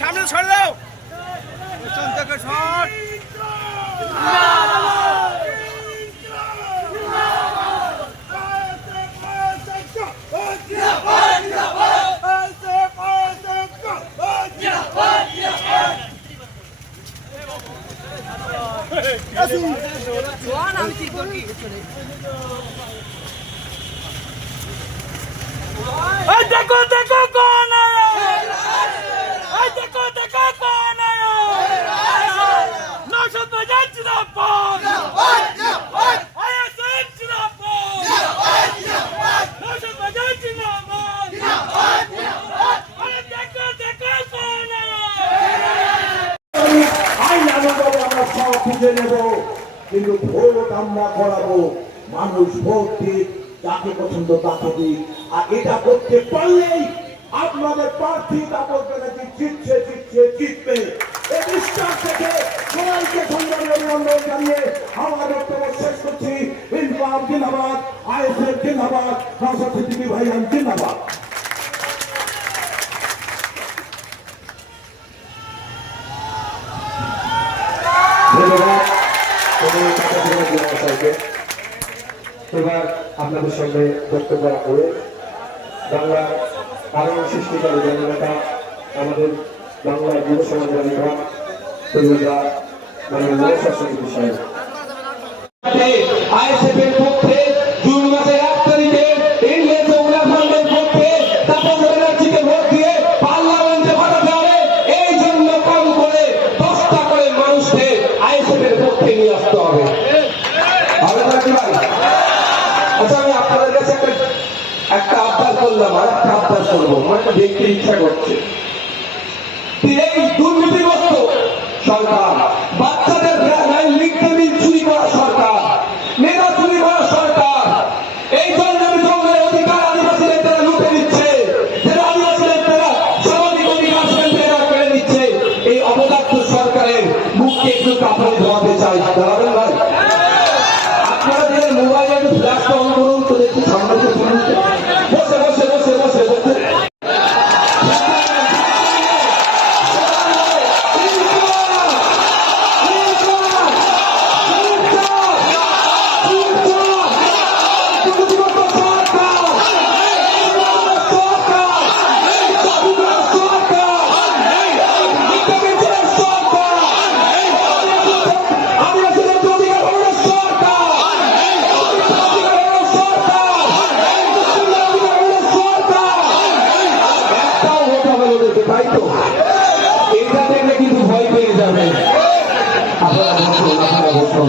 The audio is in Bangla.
সামনে ছড়ে দাও পেছন থেকে শট देखो देखो कौन आया देखो देखो कौन आया नौशद बजाज जिंदाबाद आईएसएफ जिंदाबाद नौशद बजाज जिंदाबाद अरे देखो देखो कौन आया আইন আমাদের আমরা সব বুঝে নেব কিন্তু ভোট আমরা করাবো মানুষ ভোট দিক যাকে পছন্দ তাকে দিক আর এটা করতে পারলেই আপনাদের প্রার্থী তাপস ব্যানার্জি জিতছে জিতছে জিতবে এই বিশ্বাস থেকে সবাইকে সংগ্রামী অভিনন্দন জানিয়ে আমার বক্তব্য শেষ করছি ইনকলাব জিন্দাবাদ আইএসএফ জিন্দাবাদ নওশাদ সিদ্দিকী ভাইজান জিন্দাবাদ এবার আপনাদের সঙ্গে বক্তব্য রাখবে বাংলার আরো সৃষ্টিকারী জননেতা আমাদের বাংলার যুব সমাজের নেতা মানে নওশাদ সিদ্দিকী সাহেব আইএসএফের পক্ষে জুন মাসের 1 তারিখে ইংরেজ উলামাদের পক্ষে তাপস ব্যানার্জিকে ভোট দিয়ে পার্লামেন্টে পাঠাতে হবে এই জন্য কম করে 10টা করে মানুষকে আইএসএফের পক্ষে নিয়ে আসতে হবে। আচ্ছা আমি আপনাদের কাছে একটা আবদার করলাম আর একটা আবদার করবো আমার দেখতে ইচ্ছা করছে এই দুর্নীতিগ্রস্ত সরকার বাচ্চাদের মিড ডে মিল চুরি করা সরকার মেধা চুরি করা সরকার এই জঙ্গলের অধিকার আদিবাসীদের তারা লুটে নিচ্ছে যারা আদিবাসীদের তারা সামাজিক অধিকার কেড়ে নিচ্ছে এই অপদার্থ সরকারের মুখকে একটু কাপড়ে ধোয়াতে চাই দাঁড়াবেন ভাই আপনারা যে মোবাইলে একটু ফ্ল্যাশটা অন করুন তো একটু সামনে বসে বসে বসে বসে বসে তাই তো এটা দেখলে কিন্তু ভয় পেয়ে যাবে আপনারা বসুন